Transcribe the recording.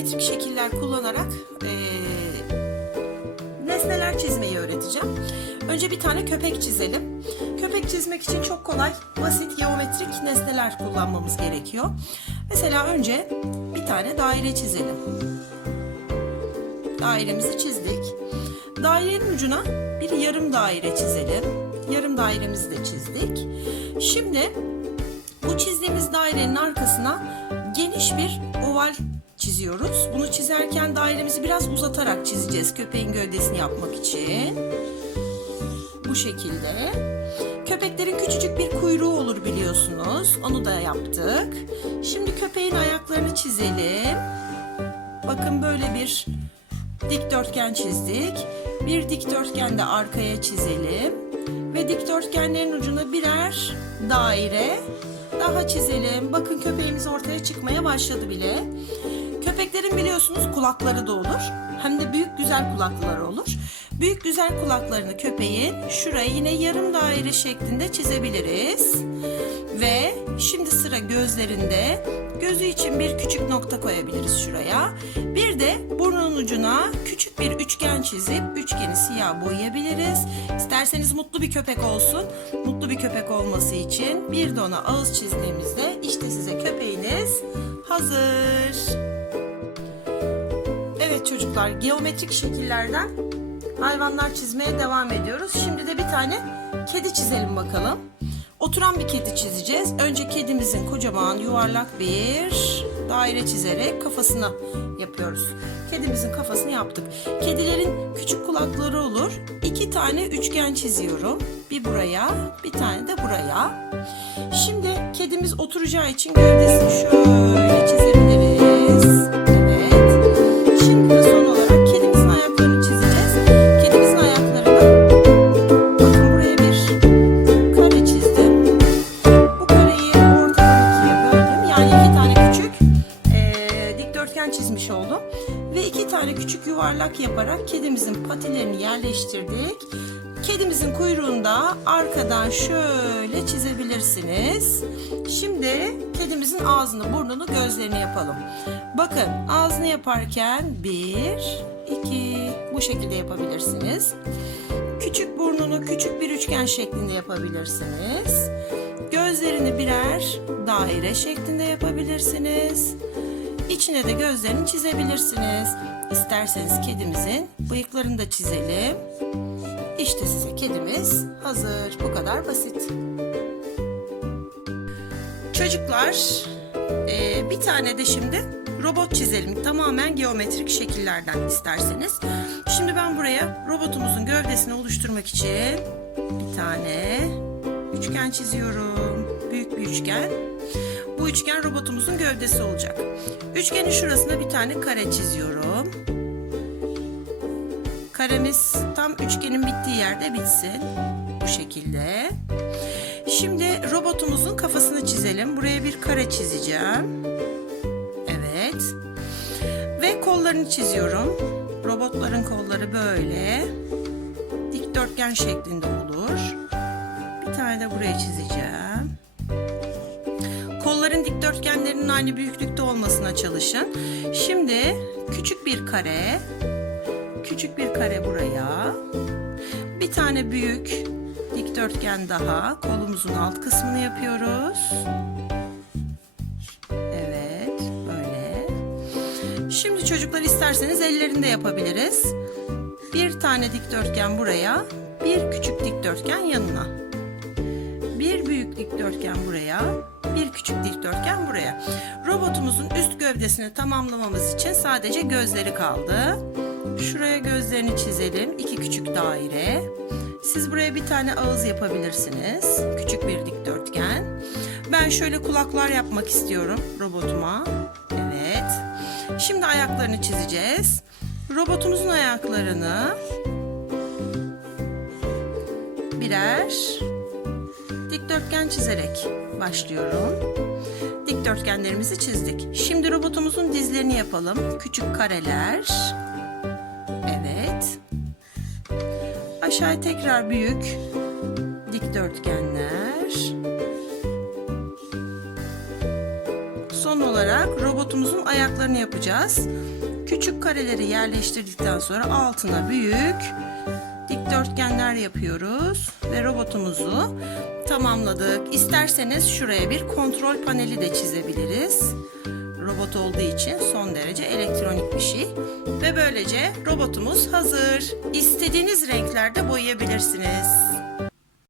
geometrik şekiller kullanarak e, nesneler çizmeyi öğreteceğim. Önce bir tane köpek çizelim. Köpek çizmek için çok kolay, basit geometrik nesneler kullanmamız gerekiyor. Mesela önce bir tane daire çizelim. Dairemizi çizdik. Dairenin ucuna bir yarım daire çizelim. Yarım dairemizi de çizdik. Şimdi bu çizdiğimiz dairenin arkasına geniş bir oval çiziyoruz. Bunu çizerken dairemizi biraz uzatarak çizeceğiz köpeğin gövdesini yapmak için. Bu şekilde. Köpeklerin küçücük bir kuyruğu olur biliyorsunuz. Onu da yaptık. Şimdi köpeğin ayaklarını çizelim. Bakın böyle bir dikdörtgen çizdik. Bir dikdörtgen de arkaya çizelim. Ve dikdörtgenlerin ucuna birer daire daha çizelim. Bakın köpeğimiz ortaya çıkmaya başladı bile. Köpeklerin biliyorsunuz kulakları da olur. Hem de büyük güzel kulakları olur. Büyük güzel kulaklarını köpeğin şuraya yine yarım daire şeklinde çizebiliriz. Ve şimdi sıra gözlerinde. Gözü için bir küçük nokta koyabiliriz şuraya. Bir de burnunun ucuna küçük bir üçgen çizip üçgeni siyah boyayabiliriz. İsterseniz mutlu bir köpek olsun. Mutlu bir köpek olması için bir de ona ağız çizdiğimizde işte size köpeğiniz hazır. Evet çocuklar geometrik şekillerden hayvanlar çizmeye devam ediyoruz. Şimdi de bir tane kedi çizelim bakalım. Oturan bir kedi çizeceğiz. Önce kedimizin kocaman yuvarlak bir daire çizerek kafasını yapıyoruz. Kedimizin kafasını yaptık. Kedilerin küçük kulakları olur. İki tane üçgen çiziyorum. Bir buraya, bir tane de buraya. Şimdi kedimiz oturacağı için gövdesini şöyle çizebiliriz. Ve iki tane küçük yuvarlak yaparak kedimizin patilerini yerleştirdik. Kedimizin kuyruğunu da arkadan şöyle çizebilirsiniz. Şimdi kedimizin ağzını, burnunu, gözlerini yapalım. Bakın ağzını yaparken bir, iki bu şekilde yapabilirsiniz. Küçük burnunu küçük bir üçgen şeklinde yapabilirsiniz. Gözlerini birer daire şeklinde yapabilirsiniz. İçine de gözlerini çizebilirsiniz. İsterseniz kedimizin bıyıklarını da çizelim. İşte size kedimiz hazır. Bu kadar basit. Çocuklar eee, bir tane de şimdi robot çizelim. Tamamen geometrik şekillerden isterseniz. Şimdi ben buraya robotumuzun gövdesini oluşturmak için bir tane üçgen çiziyorum. Büyük bir üçgen. Bu üçgen robotumuzun gövdesi olacak. Üçgenin şurasına bir tane kare çiziyorum. Karemiz tam üçgenin bittiği yerde bitsin. Bu şekilde. Şimdi robotumuzun kafasını çizelim. Buraya bir kare çizeceğim. Evet. Ve kollarını çiziyorum. Robotların kolları böyle. Dikdörtgen şeklinde olur. Bir tane de buraya çizeceğim. Aynı büyüklükte olmasına çalışın. Şimdi küçük bir kare, küçük bir kare buraya. Bir tane büyük dikdörtgen daha kolumuzun alt kısmını yapıyoruz. Evet, böyle. Şimdi çocuklar isterseniz ellerinde yapabiliriz. Bir tane dikdörtgen buraya, bir küçük dikdörtgen yanına. Bir büyük dikdörtgen buraya, bir küçük dikdörtgen buraya. Robotumuzun üst gövdesini tamamlamamız için sadece gözleri kaldı. Şuraya gözlerini çizelim. İki küçük daire. Siz buraya bir tane ağız yapabilirsiniz. Küçük bir dikdörtgen. Ben şöyle kulaklar yapmak istiyorum robotuma. Evet. Şimdi ayaklarını çizeceğiz. Robotumuzun ayaklarını birer dikdörtgen çizerek başlıyorum. Dikdörtgenlerimizi çizdik. Şimdi robotumuzun dizlerini yapalım. Küçük kareler. Evet. Aşağıya tekrar büyük dikdörtgenler. Son olarak robotumuzun ayaklarını yapacağız. Küçük kareleri yerleştirdikten sonra altına büyük dikdörtgenler yapıyoruz ve robotumuzu tamamladık. İsterseniz şuraya bir kontrol paneli de çizebiliriz. Robot olduğu için son derece elektronik bir şey. Ve böylece robotumuz hazır. İstediğiniz renklerde boyayabilirsiniz.